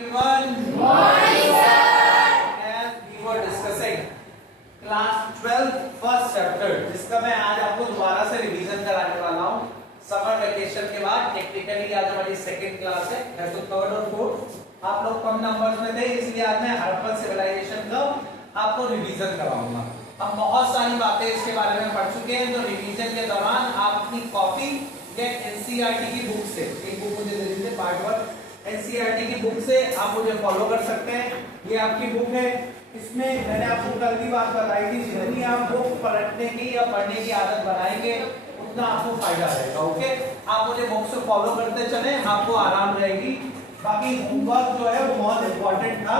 Everyone, morning, sir. As we were discussing class 12 first chapter, जिसका मैं आज आपको दोबारा से रिवीजन कराने वाला हूँ समर वेकेशन के बाद। टेक्निकली आज हमारी सेकंड क्लास है, तो थर्ड और फोर्थ आप लोग कम नंबर्स में थे, इसलिए आज मैं हड़प्पन सिविलाइजेशन का आपको रिवीजन कराऊंगा। हम बहुत सारी बातें इसके बारे में पढ़ चुके हैं, तो रिवीजन के दौरान आप अपनी कॉपी या एनसीईआरटी की बुक से, एक बुक मुझे दे दीजिए पार्ट 1 एनसीईआरटी की बुक से आप मुझे फॉलो कर सकते हैं। ये आपकी बुक है, इसमें मैंने आपको कल की बात बताई थी, जितनी आप बुक पढ़ने की या पढ़ने की आदत बनाएंगे उतना आपको फायदा रहेगा। ओके, आप मुझे बुक से फॉलो करते चले, आपको आराम रहेगी। बाकी होमवर्क जो है वो बहुत इंपॉर्टेंट था,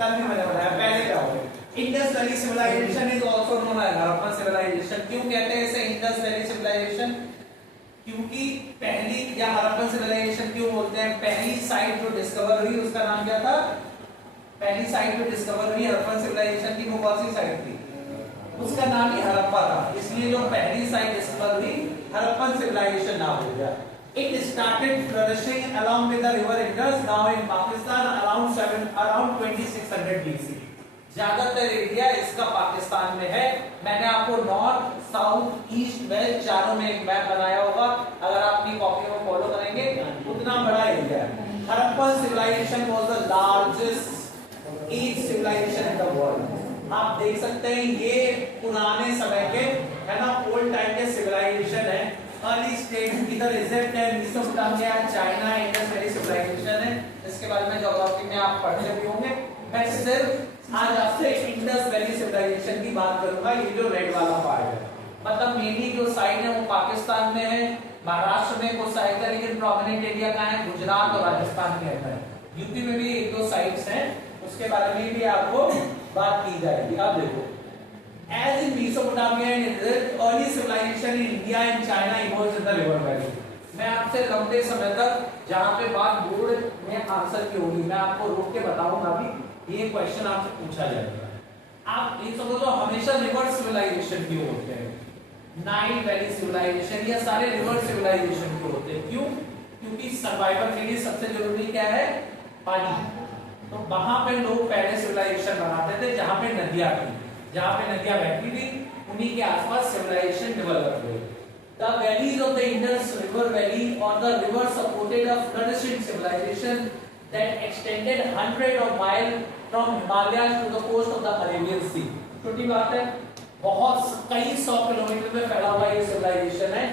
कल भी मैंने बताया। पहले क्या हो गया, Indus valley civilization is also known as Harappan civilization. क्यों कहते हैं इसे इंडस वैली सिविलाइजेशन? क्योंकि पहली या हड़प्पन सिविलाइजेशन क्यों बोलते हैं? पहली साइट जो डिस्कवर हुई उसका नाम क्या था? पहली साइट जो डिस्कवर हुई हड़प्पन सिविलाइजेशन की, वो कौन सी साइट थी? उसका नाम ही हड़प्पा था, इसलिए जो पहली साइट डिस्कवर हुई हड़प्पन सिविलाइजेशन नाम हो गया। It started flourishing along with the river Indus now in Pakistan around 2600 BC. ज्यादातर एरिया इसका पाकिस्तान में है। मैंने आपको नॉर्थ, साउथ, ईस्ट, वेस्ट चारों में एक मैप बनाया होगा, अगर आप अपनी कॉपी में फॉलो करेंगे उतना बड़ा एरिया है। Harappan civilization was the largest as civilization in the world. आप देख सकते हैं ये पुराने समय के है ना, ओल्ड टाइम के सिविलाइजेशन है। अर्ली स्टेट इधर इजिप्ट है, Mesopotamia, China, Indus valley civilization है। इसके बारे में ज्योग्राफी में आप पढ़ते भी होंगे। मैं सिर्फ आज आपसे इंडस वैली सिविलाइजेशन की बात करूंगा। ये जो रेड वाला पार्ट है, मतलब मेनली जो साइड है वो पाकिस्तान में है, महाराष्ट्र में कुछ साइड है, लेकिन प्रोमिनेंट एरिया कहाँ है? गुजरात और राजस्थान के अंदर है। यूपी में भी एक दो साइट्स हैं, उसके बारे में भी आपको बात की जाएगी। अब देखो, as in Mesopotamia and Egypt, early civilization in India and China emerged in the river valley. मैं आपसे लंबे समय तक जहाँ पे बात बोर्ड में आंसर की होगी, मैं आपको रोक के बताऊंगा भी, ये क्वेश्चन आपसे पूछा जाएगा। आप ये समझो तो हमेशा रिवर सिविलाइजेशन क्यों होते हैं? नाइल वैली सिविलाइजेशन या सारे रिवर सिविलाइजेशन क्यों होते हैं? क्यों? क्योंकि सर्वाइवल के लिए सबसे जरूरी क्या है? पानी। तो वहां पे लोग पहले सिविलाइजेशन बनाते थे जहाँ पे नदियां थी, जहाँ पे नदियां बहती थी उन्हीं के आसपास सिविलाइजेशन डेवलप हुए। The valleys of the Indus River Valley or the river supported a flourishing civilization that extended hundreds of miles from Himalayas to the coast of the Arabian Sea. छोटी बात है, बहुत कई 100 किलोमीटर में फैला हुआ ये सिविलाइजेशन है।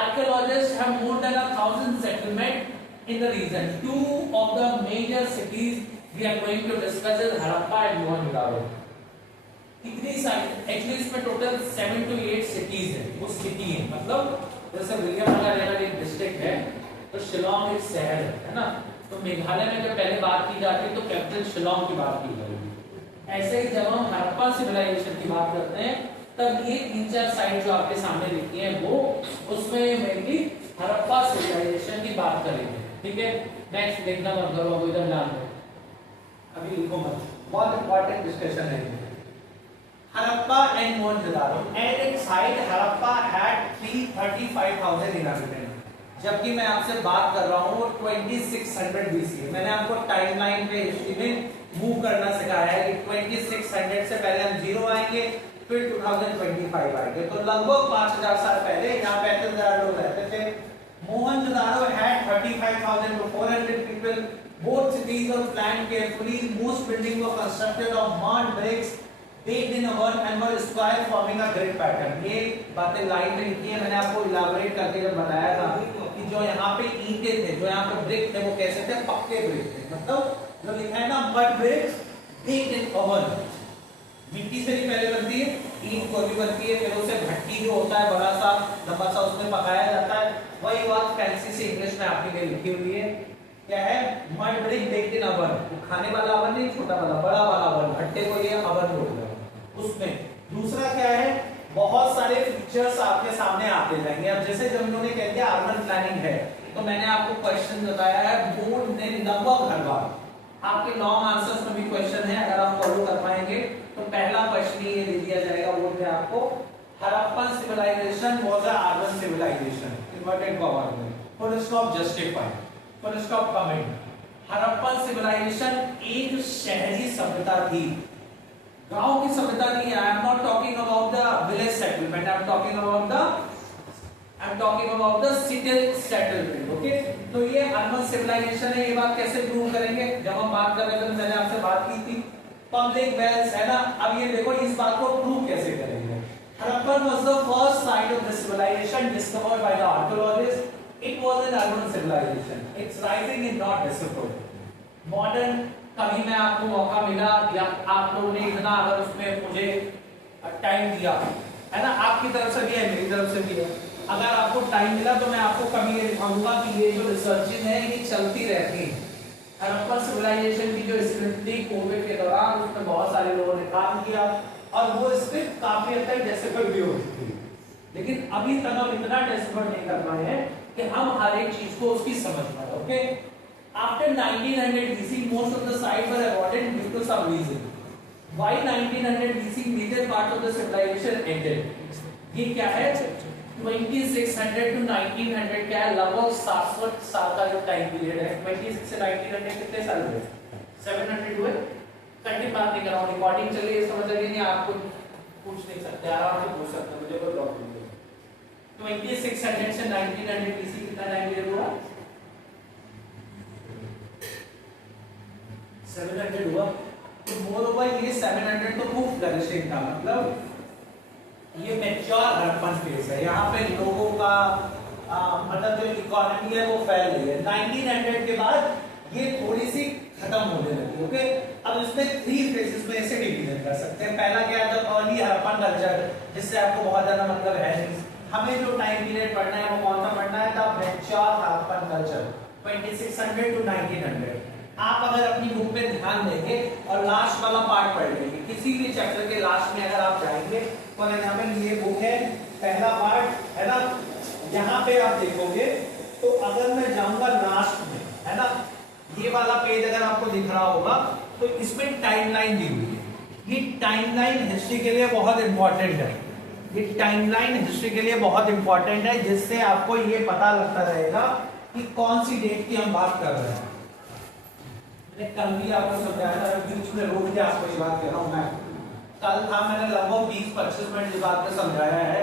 Archaeologists have more than 1000 settlements in the region. Two of the major cities we are going to discuss is Harappa and Mohenjo-daro. कितनी सारी? एक्चुअली इसमें टोटल 7 to 8 सिटीज है। वो सिटी है मतलब जैसे विलियमनगर एक डिस्ट्रिक्ट है, तो शिलोंग एक शहर है ना। तो मेघालय में जब पहले बात की जाती है तो कैपिटल शिलोंग की बात की जाएगी। ऐसे ही जब हम हड़प्पा सिविलाइजेशन की बात करते हैं तब ये 3-4 साइट जो आपके सामने दिखती है वो, उसमें मेनली हड़प्पा सिविलाइजेशन की बात करेंगे। ठीक है, नेक्स्ट देखना मत करो, इधर ध्यान दो, अभी लिखो मत, बहुत इंपॉर्टेंट डिस्कशन है। Harappa and Mohenjo-daro. At its height, Harappa had 335,000 inhabitants. जबकि मैं आपसे बात कर रहा हूँ 2600 BC है। मैंने आपको टाइमलाइन पे हिस्ट्री में मूव करना सिखाया है कि 2600 से पहले हम 0 आएंगे, फिर 2025 आएंगे, तो लगभग 5000 साल पहले यहाँ 35,000 लोग रहते थे। Mohenjo-daro had 35,000 to 400 people. Both cities were planned carefully. Most buildings were constructed of mud bricks baked in a earth and were square forming a grid pattern. ये बातें लाइन में लिखी है, मैंने आपको इलाबोरेट करके जब बताया था कि जो यहाँ पे ईंटें थे, जो यहाँ पे ब्रिक थे, वो कैसे थे? पक्के ब्रिक थे। मतलब जो लिखा है ना, mud bricks baked in oven, मिट्टी से ही पहले बनती है, ईंट को भी बनती है, फिर उसे भट्टी जो होता है बड़ा सा लंबा सा, उसमें पकाया जाता है। वही बात फैंसी से इंग्लिश में आपके लिए लिखी हुई है, क्या है? Mud brick baked in oven. खाने वाला ओवन नहीं, छोटा वाला, बड़ा वाला ओवन, भट्टे को ये ओवन बोलते हैं। उसमें दूसरा क्या है? बहुत सारे फीचर्स आपके सामने आते जाएंगे। अब जैसे जब उन्होंने कह दिया अर्बन प्लानिंग है, तो मैंने आपको क्वेश्चन बताया है बोर्ड ने लगभग हर बार, आपके लॉन्ग आंसर्स में भी क्वेश्चन है, अगर आप फॉलो कर पाएंगे तो पहला क्वेश्चन ये दे दिया जाएगा बोर्ड में आपको, Harappan civilization was a urban civilization, inverted comma में, full stop, justify, full stop, comment. Harappan civilization एक शहरी सभ्यता थी, गांव की सभ्यता नहीं है। I am not talking about the village settlement, I am talking about the city settlement. Okay, तो ये अर्बन सिविलाइजेशन है। ये बात कैसे प्रूव करेंगे? जब हम बात कर रहे थे तो मैंने आपसे बात की थी पब्लिक वेल्स, है ना। अब ये देखो इस बात को प्रूव कैसे करेंगे। Harappan was the first site of the civilization discovered by the archaeologists. It was an urban civilization. Its rising is not visible. Modern, कभी मैं आपको मौका मिला या आप लोगों ने इतना अगर उसमें मुझे टाइम दिया, है ना, आपकी तरफ से भी है मेरी तरफ से भी है, अगर आपको टाइम मिला तो मैं आपको कभी ये दिखाऊंगा कि ये जो रिसर्चिंग है ये चलती रहती है। हड़प्पन सिविलाइजेशन की जो स्क्रिप्ट थी कोविड के दौरान, उसमें बहुत सारे लोगों ने काम किया और वो स्क्रिप्ट काफी हद तक डेसिबल भी होती थी, लेकिन अभी तक हम इतना डेसिबल नहीं कर पाए हैं कि हम हर एक चीज को उसकी समझ पाए। Okay, after 1900 BC most of the sites were abandoned due to some reason. Why 1900 BC major part of the civilization ended? ये क्या है? 2600 to 1900 क्या है? लगभग 700 साल का जो टाइम पीरियड है। 26 से 1900 कितने साल हुए? 700 हुए। कंटिन्यू बात नहीं कर रहा हूँ, रिकॉर्डिंग चल रही है, समझ लगे नहीं, आपको पूछ नहीं सकते, आराम से पूछ सकते, मुझे कोई प्रॉब्लम नहीं। 2600 से 1900 BC कितना टाइम पीरियड हुआ? 700 हुआ। तो मोर ओवर ये 700 तो खूब फ्लरिशिंग था, मतलब ये मैच्योर हड़प्पन फेज है। यहाँ पे लोगों का मतलब जो इकोनॉमी है वो फैल रही है। 1900 के बाद ये थोड़ी सी खत्म होने लगी। ओके, अब इसमें 3 फेजेस में ऐसे डिवीजन कर सकते हैं। पहला क्या था? अर्ली हड़प्पन कल्चर, जिससे आपको बहुत ज्यादा मतलब है नहीं। हमें जो टाइम पीरियड पढ़ना है वो कौन सा पढ़ना है? The mature Harappan culture 2600 to 1900। आप अगर अपनी बुक में ध्यान देंगे और लास्ट वाला पार्ट पढ़ लेंगे, किसी भी चैप्टर के लास्ट में अगर आप जाएंगे, फॉर एग्जाम्पल ये बुक है, पहला पार्ट है ना, यहाँ पे आप देखोगे तो अगर मैं जाऊंगा लास्ट में, है ना, ये वाला पेज अगर आपको दिख रहा होगा तो इसमें टाइमलाइन दी हुई है। ये टाइमलाइन हिस्ट्री के लिए बहुत इंपॉर्टेंट है। ये टाइमलाइन हिस्ट्री के लिए बहुत इंपॉर्टेंट है, जिससे आपको ये पता लगता रहेगा कि कौन सी डेट की हम बात कर रहे हैं। कल भी आपको समझाया था, बीच में रोक के आपको ये बात कह रहा हूं मैं। कल था, मैंने लगभग 20-25 मिनट इस बात पे समझाया है।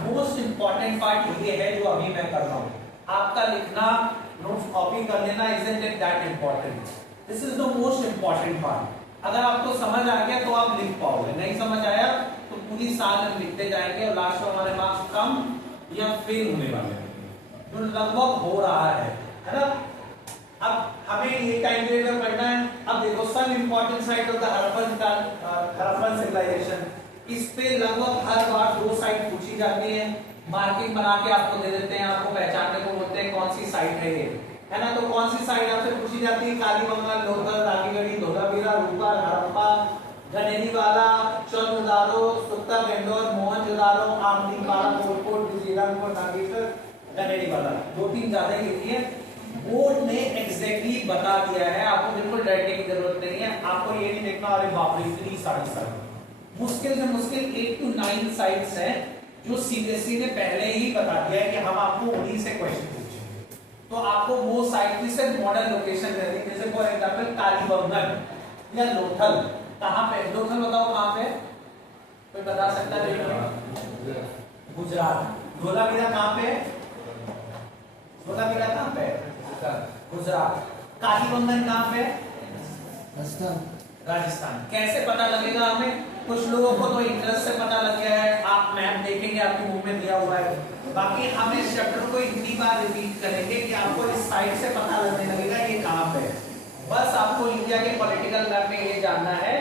मोस्ट इंपॉर्टेंट पार्ट ये है जो अभी मैं कर रहा हूँ। आपका लिखना, नोट्स कॉपी कर लेना, isn't it that important? This is the most important part. अगर आपको समझ आ गया तो आप लिख पाओगे, नहीं समझ आया तो पूरी साल हम लिखते जाएंगे और लास्ट में हमारे मार्क्स कम या फेल होने वाले हैं, जो लगभग हो रहा है ना। अब हमें ये टाइम पीरियड में पढ़ना है। अब देखो some important site of the Harappan civilization, इस पे लगभग हर बार 2 साइट पूछी जाती है। मार्किंग बना के आपको दे देते हैं, आपको पहचानने को बोलते हैं कौन सी साइट है ये, है ना। तो कौन सी साइट आपसे पूछी जाती है? कालीबंगा, लोथल, रानीगढ़ी, धोलावीरा, रूपा, हड़प्पा, गनेरीवाला, चंद्रदारो, सुत्ता बेंगलोर, मोहनजोदारो, आमलीपाड़ा, कोटकोट, विजयनगरपुर, नागेश्वर, गनेरीवाला। 2-3 ज्यादा लिखी है। बोर्ड ने एग्जैक्टली बता दिया है, आपको बिल्कुल डरने की जरूरत नहीं है। आपको ये नहीं देखना अरे बाप रे इतनी सारी साइट, मुश्किल से मुश्किल 8 to 9 साइट्स हैं जो सीबीएसई ने पहले ही बता दिया है कि हम आपको उन्हीं से क्वेश्चन पूछेंगे। तो आपको वो साइट की सिर्फ मॉडल लोकेशन दे देंगे, जैसे फॉर एग्जांपल कालीबंगन या लोथल। कहाँ पे लोथल बताओ कहाँ पे? कोई बता सकता है? गुजरात। धोलावीरा कहाँ पे? धोलावीरा कहाँ पे? गुजरात। कालीबंगन कहाँ पे? राजस्थान। कैसे पता लगेगा हमें? कुछ लोगों को तो इंटरेस्ट से पता लग गया है, आप मैप देखेंगे आपकी बुक में दिया हुआ है। बाकी हम इस चैप्टर को इतनी बार रिपीट करेंगे कि आपको इस साइड से पता लगने लगेगा ये कहाँ पे है। बस आपको इंडिया के पॉलिटिकल मैप में ये जानना है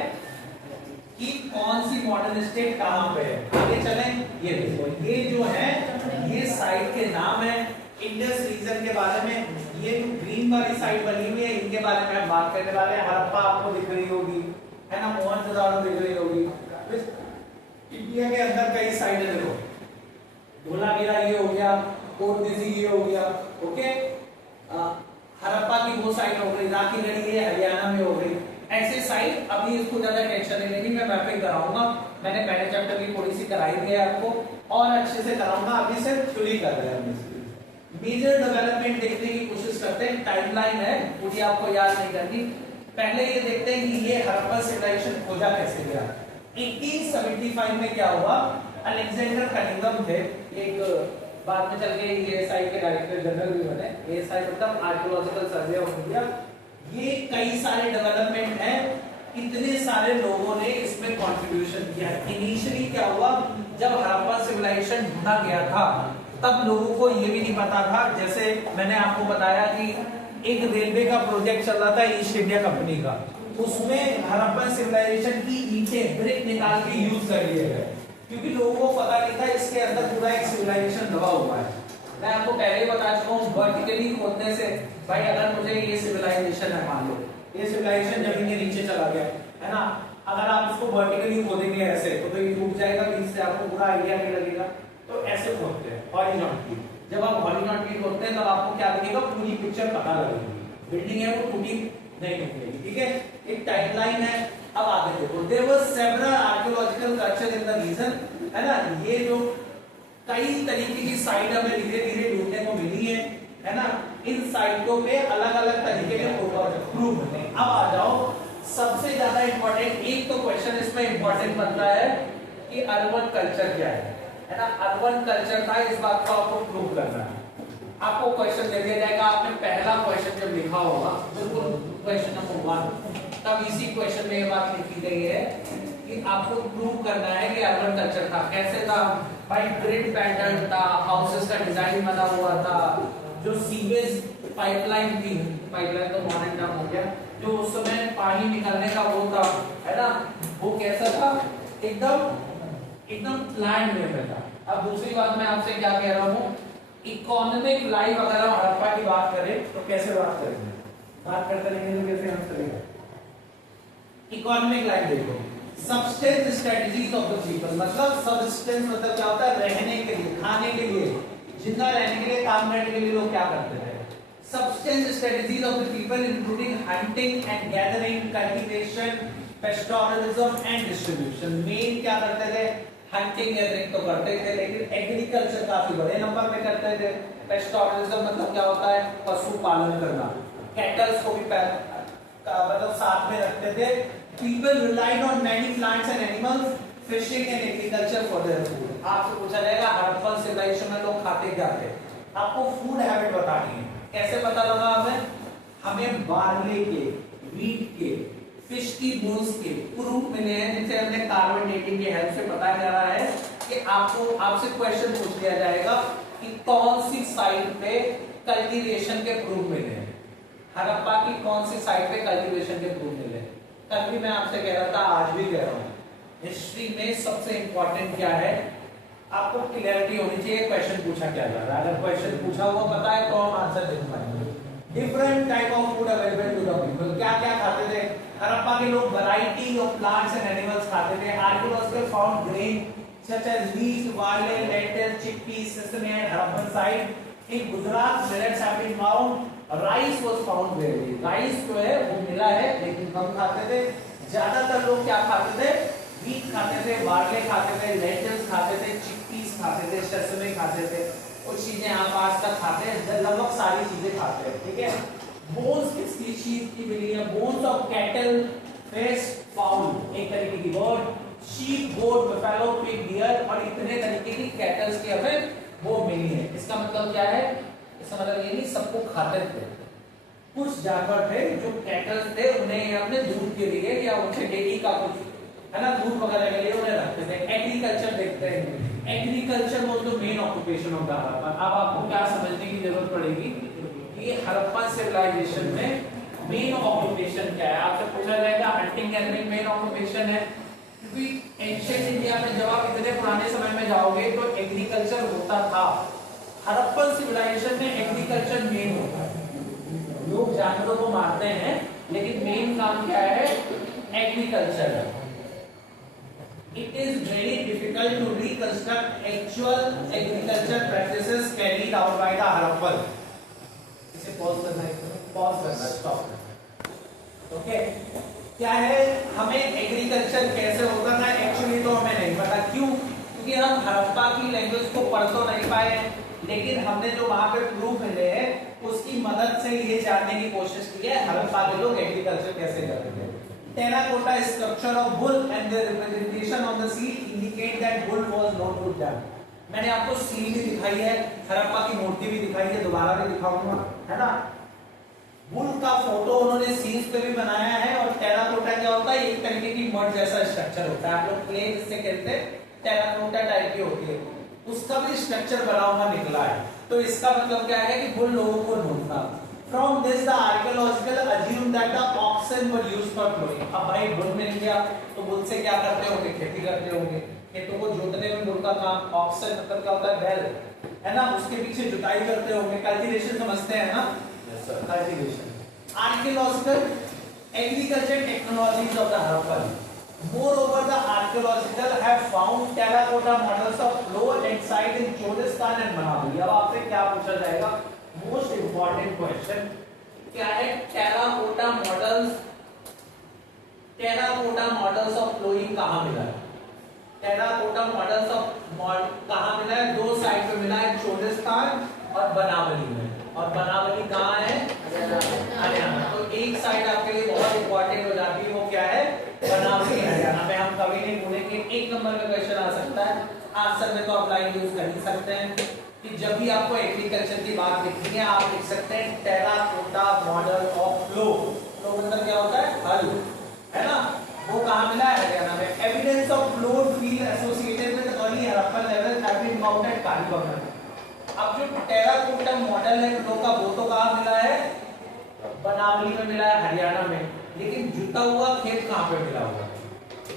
कि कौन सी मॉडर्न स्टेट कहाँ पे है। आगे चलें, ये देखो ये जो है ये साइट के नाम है। इंडस रीजन के बारे में ये ग्रीन वाली साइट बनी हुई है, इनके बारे में हम बात करने वाले हैं। हड़प्पा आपको दिख रही होगी, है ना, मोहनजोदारो दिख रही होगी। इंडिया के अंदर कई साइट है, देखो धोलावीरा ये हो गया, कोटदीजी ये हो गया, ओके। हड़प्पा की वो साइट हो गई, रानीगढ़ी ये हरियाणा में हो गई। ऐसे साइट अभी इसको ज्यादा टेंशन नहीं लेनी, मैं मैपिंग कराऊंगा। मैंने पहले चैप्टर की थोड़ी सी कराई है आपको और अच्छे से कराऊंगा, अभी सिर्फ थ्योरी कर रहे हैं हम इसकी। मेजर डेवलपमेंट देखने की कोशिश करते हैं। टाइमलाइन है, पूरी आपको याद नहीं करनी। पहले ये देखते हैं कि ये हड़प्पन सिविलाइजेशन खोजा कैसे गया। 1875 में क्या हुआ, अलेक्जेंडर कनिंघम थे, एक बाद में चल के एएसआई के डायरेक्टर जनरल भी बने। एएसआई मतलब आर्कियोलॉजिकल सर्वे ऑफ इंडिया। ये कई सारे डेवलपमेंट हैं, इतने सारे लोगों ने इसमें कंट्रीब्यूशन किया। इनिशियली क्या हुआ, जब हड़प्पन सिविलाइजेशन ढूंढा गया था तब लोगों को ये भी नहीं पता था, जैसे मैंने आपको बताया कि एक रेलवे का प्रोजेक्ट चल रहा था ईस्ट इंडिया कंपनी का, उसमें हड़प्पन सिविलाइजेशन की ईंटें ब्रिक निकाल के यूज कर लिए गए, क्योंकि लोगों को पता नहीं था इसके अंदर पूरा एक सिविलाइजेशन दबा हुआ है। मैं आपको पहले ही बता चुका हूँ, वर्टिकली खोदने से भाई अगर मुझे ये सिविलाइजेशन है, मान लो ये सिविलाइजेशन जमीन के नीचे चला गया है ना, अगर आप उसको वर्टिकली खोदेंगे ऐसे तो ये डूब जाएगा, बीच से आपको पूरा आइडिया नहीं लगेगा। तो ऐसे खोदते हैं हॉरिजॉन्टली। जब आप हॉरिजॉन्टली खोदते हैं तब आपको क्या लगेगा, पूरी पिक्चर पता लगेगी, बिल्डिंग है वो टूटी नहीं निकलेगी। ठीक है, एक टाइमलाइन है। अब आगे देखो, there were several archaeological culture in the region, है ना, ये जो कई तरीके की साइट हमें धीरे धीरे ढूंढने को मिली है ना, इन साइटों पे अलग अलग तरीके के प्रूफ मिले। अब आ जाओ, सबसे ज्यादा इंपॉर्टेंट एक तो क्वेश्चन इसमें इंपॉर्टेंट बनता है कि अर्बन कल्चर क्या है ना, अर्बन कल्चर था, इस बात को आपको प्रूव करना है। आपको क्वेश्चन दे दिया जाएगा, आपने पहला क्वेश्चन जब लिखा होगा, बिल्कुल क्वेश्चन नंबर 1, तब इसी क्वेश्चन में ये बात लिखी गई है कि आपको प्रूव करना है कि अर्बन कल्चर था। कैसे था भाई, ग्रिड पैटर्न था, हाउसेस का डिजाइन बना हुआ था, जो सीवेज पाइपलाइन थी, पाइपलाइन तो मॉडर्न टर्म हो गया, जो उस समय पानी निकालने का वो था, है ना, वो कैसा था, एकदम प्लान में था। अब दूसरी बात मैं आपसे क्या कह रहा हूँ, इकोनॉमिक लाइफ अगर हम हड़प्पा की बात करें तो कैसे बात करेंगे, बात करते रहेंगे तो कैसे हम करेंगे। इकोनॉमिक लाइफ देखो, substance strategies of the people, मतलब सब्सटेंस मतलब क्या होता है, रहने के लिए, खाने के लिए, जिंदा रहने के लिए, काम करने के लिए लोग क्या करते थे। Substance strategies of the people including hunting and gathering, cultivation, pastoralism and distribution. Main क्या करते थे, हंटिंग गैदरिंग तो करते थे, लेकिन एग्रीकल्चर काफी बड़े नंबर में करते थे। पेस्टोरलिज्म मतलब क्या होता है, पशु पालन करना, कैटल्स को भी मतलब साथ में रखते थे। People relied on many plants and animals, fishing and agriculture for their food। आपसे पूछा जाएगा हड़प्पन सिविलाइजेशन में लोग खाते क्या थे, आपको फूड हैबिट बतानी है। कैसे पता लगा हमें बार्ले के, वीट के, फिश की बोन्स के प्रूफ मिले हैं, जिनसे हमने कार्बन डेटिंग की हेल्प से पता जा रहा है कि आपसे क्वेश्चन पूछ लिया जाएगा कि कौन सी साइट पे कल्टीवेशन के प्रूफ मिले हैं, हड़प्पा की कौन सी साइट पे कल्टीवेशन के प्रूफ मिले हैं। कल भी मैं आपसे कह रहा था, आज भी कह रहा हूँ, हिस्ट्री में सबसे इंपॉर्टेंट क्या है, आपको क्लियरिटी होनी चाहिए क्वेश्चन पूछा क्या जा रहा है। अगर क्वेश्चन पूछा हुआ पता है तो हम आंसर दे पाएंगे। Different type of food available to the people, क्या क्या खाते थे हड़प्पा के लोग, variety of plants and animals खाते थे। Archaeological found grain such as wheat, barley, lentil, chickpeas, sesame and Harappan site. In Gujarat millets have been found, rice was found rarely. Rice जो है वो मिला है लेकिन कम खाते थे। ज्यादातर लोग क्या खाते थे, व्हीट खाते थे, बार्ले खाते थे, लेंटिल्स खाते थे, चिकपीस खाते थे, सेसमे खाते थे, कुछ चीजें आप आज तक खाते हैं, लगभग सारी चीजें खाते हैं। ठीक है, बोन्स किसकी चीज की मिली है, bones of cattle, fish, foul, एक तरीके की बर्ड, शीप, गोट, बफेलो, पिग, डियर और इतने तरीके की कैटल्स की हमें वो मिली है। इसका मतलब क्या है, इसका मतलब ये नहीं सबको खाते थे, कुछ जानवर थे जो कैटल्स थे, उन्हें अपने दूध के लिए या उनसे डेयरी का कुछ है ना, दूध वगैरह के लिए उन्हें रखते थे। एग्रीकल्चर देखते हैं, agriculture was the main occupation of the Harappa. अब आपको क्या समझने की जरूरत पड़ेगी कि हड़प्पा सिविलाइजेशन में मेन ऑक्यूपेशन क्या है। आपसे पूछा जाएगा हंटिंग गैदरिंग मेन ऑक्यूपेशन है, क्योंकि एंशिएंट इंडिया में जब आप इतने पुराने समय में जाओगे तो एग्रीकल्चर होता था। हड़प्पन सिविलाइजेशन में एग्रीकल्चर मेन होता है, लोग जानवरों को मारते हैं लेकिन मेन काम क्या है, एग्रीकल्चर है। It is very difficult to reconstruct actual agriculture practices carried out by the Harappan। इसे पॉज करना है, पॉज करना, स्टॉप करना। ओके, क्या है, हमें एग्रीकल्चर कैसे होता था एक्चुअली तो हमें नहीं पता। क्यों? क्योंकि हम हड़प्पा की लैंग्वेज को पढ़ तो नहीं पाए, लेकिन हमने जो वहां पे प्रूफ मिले हैं उसकी मदद से ये जानने की कोशिश की है हड़प्पा के लोग एग्रीकल्चर कैसे करते थे। Terracotta structure of bull and their representation on the seal indicate that bull was known to them. मैंने आपको सील भी दिखाई है, हड़प्पा की मूर्ति भी दिखाई है, दोबारा भी दिखाऊंगा, है ना। बुल का फोटो उन्होंने सील्स पे भी बनाया है। और टेराकोटा क्या होता है, एक तरीके की मड जैसा स्ट्रक्चर होता है, आप लोग क्ले जिससे कहते हैं टेराकोटा टाइप की होती है, उसका भी स्ट्रक्चर बना हुआ निकला है। तो इसका मतलब क्या है कि बुल लोगों को ढूंढता। From this the archaeological assume that the oxen were used for ploughing. अब भाई बुल मिल गया तो बुल से क्या करते होंगे, खेती करते होंगे, खेतों को जोतने में बुल का काम। ऑक्सन मतलब क्या होता है, बैल, है ना, उसके पीछे जुताई करते होंगे, कल्टीवेशन समझते हैं ना, cultivation. Archaeological agriculture technologies of the Harappan. Moreover, the archaeological have found terracotta models of flow and site in Cholistan and Manali। अब आपसे क्या पूछा जाएगा, मोस्ट इंपॉर्टेंट क्वेश्चन क्या है, टेराकोटा मॉडल्स ऑफ फ्लोइंग कहाँ मिला है? टेराकोटा मॉडल्स ऑफ कहाँ मिला है? दो साइट पे मिला है, चोलिस्तान और बनावली में। और बनावली कहाँ है? हरियाणा। तो एक साइड आपके लिए बहुत इंपॉर्टेंट हो जाती है, वो क्या है? बनावली हरियाणा में। हम कभी नहीं भूलेंगे, एक नंबर का क्वेश्चन आ सकता है, आंसर में तो आप लाइन यूज कर ही सकते हैं कि जब भी आपको एग्रीकल्चर की बात लिखनी है आप लिख सकते हैं terracotta model of flow. Flow मतलब क्या होता है, हल, है ना। वो कहाँ मिला है? हरियाणा में। Evidence of plough field associated with early Harappan level have been found at Kalibangan. अब जो टेराकोटा मॉडल है फ्लो का, वो तो कहाँ मिला है? बनावली में मिला है, हरियाणा में। लेकिन जुता हुआ खेत कहाँ पे मिला हुआ है?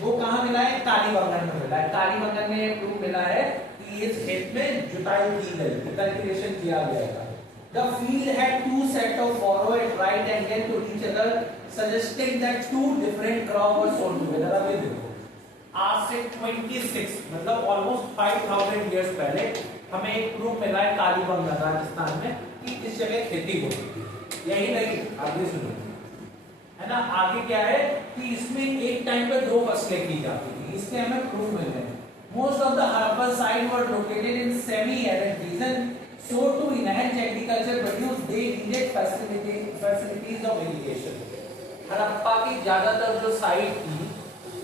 वो कहाँ मिला है? कालीबंगन में मिला है। कालीबंगन में प्रूफ मिला है कि इस खेत में जुताई की गई, कल्टीवेशन किया गया था। The field had two sets of furrow at right angle to each other, suggesting that two different crops were sown together। अब ये देखो, आज से 26 मतलब ऑलमोस्ट 5000 इयर्स पहले हमें एक प्रूफ मिला है कालीबंगन राजस्थान में कि इस जगह खेती होती थी। यही नहीं, आगे सुनो, है ना। आगे क्या है कि इसमें एक टाइम पे दो फसलें की जाती थी, इसके हमें प्रूफ मिल रहे हैं। Most of the Harappan sites were located in semi-arid region, so to enhance agriculture produce they needed facilities of irrigation। Harappa की ज्यादातर जो साइट थी,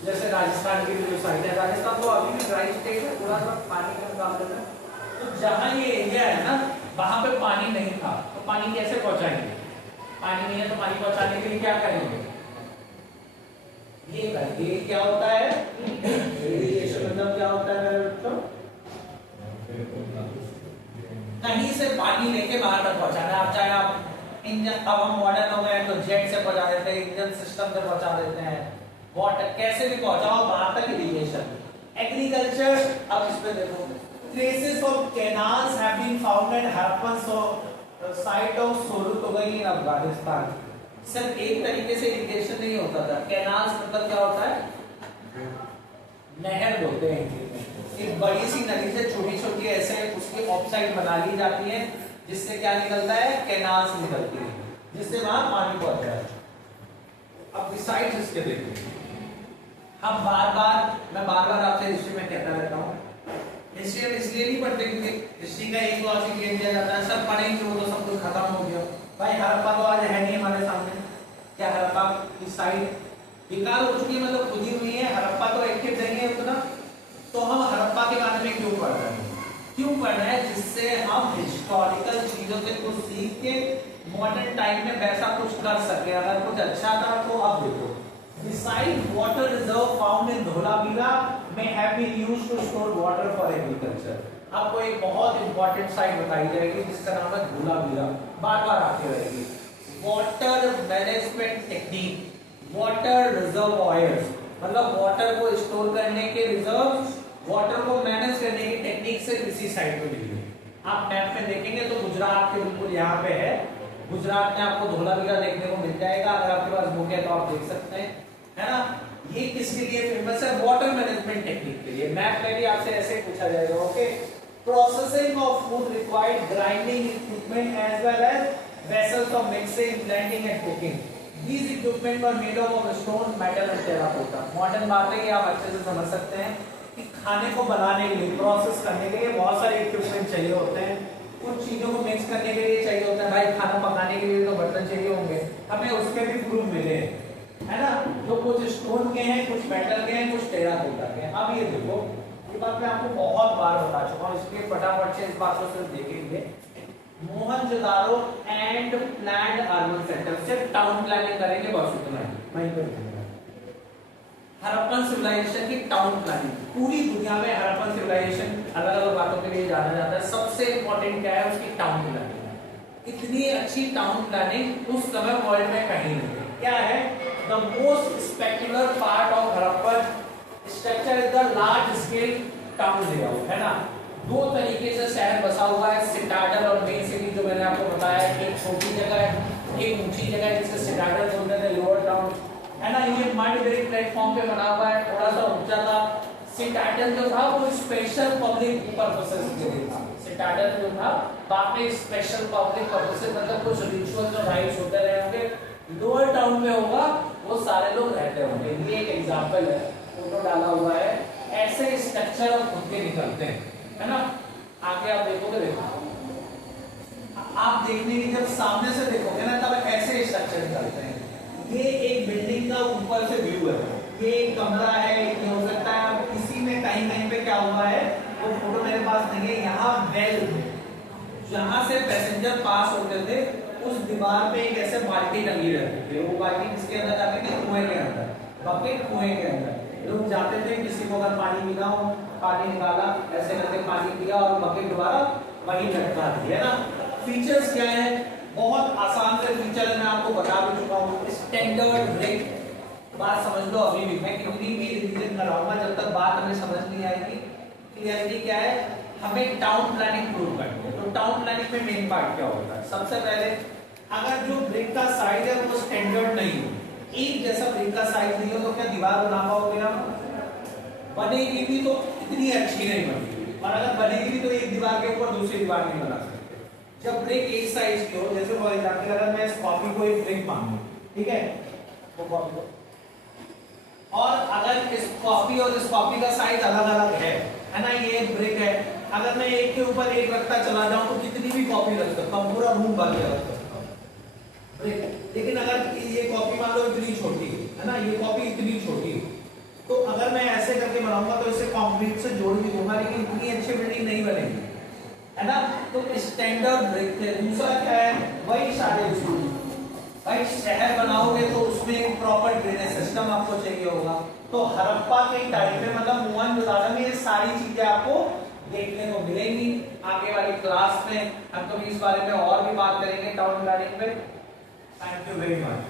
जैसे राजस्थान की जो साइट है, राजस्थान तो अभी भी ड्राई स्टेट है, थोड़ा सा पानी का मुकाबले में, तो जहाँ ये एरिया है ना वहां पे पानी नहीं था, तो पानी कैसे पहुंचाएंगे? पानी नहीं है तो पानी पहुंचाने के लिए क्या करेंगे? ये करेंगे। क्या होता है इरिगेशन? मतलब क्या होता है मेरे बच्चों? कहीं से पानी लेके बाहर तक पहुंचाना। आप चाहे आप इंजन, अब हम मॉडर्न हो गए तो जेट से पहुंचा देते हैं, इंजन सिस्टम से पहुंचा देते हैं, वाटर कैसे भी पहुंचाओ वहां तक इरिगेशन। एग्रीकल्चर, अब इस पे देखो, traces of canals have been found at Harappan site of Shortugai in Afghanistan. सिर्फ एक तरीके से इरिगेशन नहीं होता था। कैनाल्स मतलब क्या होता है? नहर बोलते हैं। एक बड़ी सी नदी से छोटी छोटी ऐसे उसकी ऑफसाइड बना ली जाती है, जिससे क्या निकलता है? कैनाल्स निकलती है, जिससे वहां पानी पहुंचता है। अब डिसाइड इसके देखिए, हम मैं बार बार आपसे हिस्ट्री में कहता रहता हूँ, हिस्ट्री हम इसलिए नहीं पढ़ते क्योंकि हिस्ट्री का एक लॉजिक ले लिया जाता है, सब पढ़ेंगे वो तो सब कुछ खत्म हो गया। भाई हड़प्पा तो आज है नहीं हमारे सामने। क्या हड़प्पा की साइट बेकार हो चुकी है, मतलब खुदी हुई है? हड़प्पा तो एक्टिव नहीं है उतना, तो हम हड़प्पा के बारे में क्यों पढ़ रहे हैं? क्यों पढ़ रहे हैं? जिससे हम हिस्टोरिकल चीजों से कुछ सीख के मॉडर्न टाइम में वैसा कुछ कर सके। अगर कुछ अच्छा था तो अब देखो, Beside water reserve found in Dholavira may have been used to store water for agriculture। आपको एक बहुत इंपॉर्टेंट साइट बताई जाएगी जिसका नाम है धोलावीरा, बार बार आती रहेगी। Water management technique, water reservoirs मतलब वाटर को स्टोर करने के रिजर्व, वाटर को मैनेज करने की टेक्निक से इसी साइट पे मिली है। आप मैप में देखेंगे तो गुजरात के बिल्कुल यहाँ पे है, गुजरात में आपको धोलावीरा देखने को मिल जाएगा। अगर आपके पास बुक है तो आप देख सकते हैं, है ना। ये किसके लिए फेमस है? वाटर मैनेजमेंट टेक्निक के लिए। मैप में भी आपसे ऐसे पूछा जाएगा, okay. Processing of food required grinding equipment as well as vessels for mixing, blending and cooking. These equipment were made up of stone, metal and terracotta। Modern बात है कि आप अच्छे से समझ सकते हैं कि खाने को बनाने के लिए, प्रोसेस करने के लिए बहुत सारे इक्विपमेंट चाहिए होते हैं। कुछ चीजों को मिक्स करने के लिए चाहिए होता है भाई, खाना पकाने के लिए तो बर्तन चाहिए होंगे, हमें उसके भी प्रूफ मिले है ना, जो कुछ स्टोन के हैं, कुछ मेटल के हैं, कुछ टेराकोटा के हैं। अब ये देखो, ये बात मैं आपको बहुत बार बता चुका हूं, इसलिए फटाफट से इस बात को सिर्फ देखेंगे। Mohenjodaro and planned urban centre, सिर्फ टाउन प्लानिंग करेंगे बस उतना ही, वहीं पर हड़प्पन सिविलाइजेशन की टाउन प्लानिंग। पूरी दुनिया में हड़प्पन सिविलाइजेशन अलग अलग बातों के लिए जाना जाता है, सबसे इंपॉर्टेंट क्या है उसकी टाउन प्लानिंग। इतनी अच्छी टाउन प्लानिंग उस समय वर्ल्ड में कहीं नहीं है। क्या है, the most specular part of Harappan structure is the large scale town layout, है ना। दो तरीके से शहर बसा हुआ है, सिटाडल और मेन सिटी, जो मैंने आपको बताया, एक छोटी जगह है, एक ऊंची जगह है जिसे सिटाडल बोलते हैं, लोअर टाउन, है ना। ये मड ब्रिक प्लेटफॉर्म पे बना हुआ है, थोड़ा सा ऊंचा था। सिटाडल जो था वो स्पेशल पब्लिक पर्पसेस के लिए था। सिटाडल जो था बाकी स्पेशल पब्लिक पर्पसेस, मतलब कुछ रिचुअल्स और राइट्स होते रहे होंगे। लोअर टाउन में होगा वो सारे लोग रहते होंगे। ये एक एग्जांपल है, फोटो डाला हुआ है, ऐसे स्ट्रक्चर खुद के निकलते हैं, है ना। आगे आप देखोगे, देखो आप देखने की जब सामने से देखोगे ना तब ऐसे स्ट्रक्चर निकलते हैं। ये एक बिल्डिंग का ऊपर से व्यू है, ये एक कमरा है, ये हो सकता है। अब इसी में कहीं कहीं पे क्या हुआ है, वो फोटो मेरे पास नहीं है। यहाँ वेल, जहां से पैसेंजर पास होते थे उस दीवार पे एक ऐसे बाल्टी टंगी रहती थी। वो बाल्टी किसके अंदर जाती थी, कुएं के अंदर, बकेट कुएं के अंदर। लोग जाते थे, किसी को अगर पानी पीना हो, पानी निकाला, ऐसे करके पानी पिया और बकेट दोबारा वहीं लटका दी, है ना। फीचर्स क्या है, बहुत आसान से फीचर मैं आपको बता भी चुका हूँ। स्टैंडर्ड ब्रिक, बात समझ लो। अभी भी मैं कितनी भी रिवीजन कराऊंगा, जब तक बात हमें समझ नहीं आएगी। क्लियरिटी क्या है, हमें टाउन प्लानिंग प्रूव करनी है। तो टाउन प्लानिंग में मेन पार्ट क्या होता है, सबसे पहले अगर जो ब्रिक का साइज है वो स्टैंडर्ड नहीं हो, एक जैसा ब्रिक का साइज नहीं हो, तो क्या दीवार बना पाओगे आप? बनेगी भी तो इतनी अच्छी नहीं बनेगी, और अगर बनेगी भी तो एक दीवार के ऊपर दूसरी दीवार नहीं बना सकते। जब ब्रिक एक साइज की हो, जैसे फॉर एग्जांपल अगर मैं इस कॉपी को एक ब्रिक मानूं, ठीक है, वो कॉपी को, और अगर इस कॉपी और इस कॉपी का साइज अलग अलग है ना, ये एक ब्रिक है, अगर मैं एक के ऊपर एक रखता चला जाऊं तो कितनी भी कॉपी रख सकता हूं, पूरा रूम भर के रख सकता हूं ब्रिक। लेकिन अगर ये कॉपी मान लो इतनी छोटी है ना, ये कॉपी इतनी छोटी, तो अगर मैं ऐसे करके बनाऊंगा तो इसे कंक्रीट से जोड़ भी दूंगा, लेकिन इतनी अच्छी बिल्डिंग नहीं बनेगी, है ना। तो स्टैंडर्ड ब्रिक है। दूसरा क्या है, वही सारे भाई शहर बनाओगे तो उसमें एक प्रॉपर ड्रेनेज सिस्टम आपको चाहिए होगा। तो हड़प्पा के टाइम में, मतलब मोहनजोदारो में, ये सारी चीजें आपको देखने को मिलेंगी। आगे वाली क्लास में हम कभी इस बारे में और भी बात करेंगे टाउन प्लानिंग में। Thank you very much.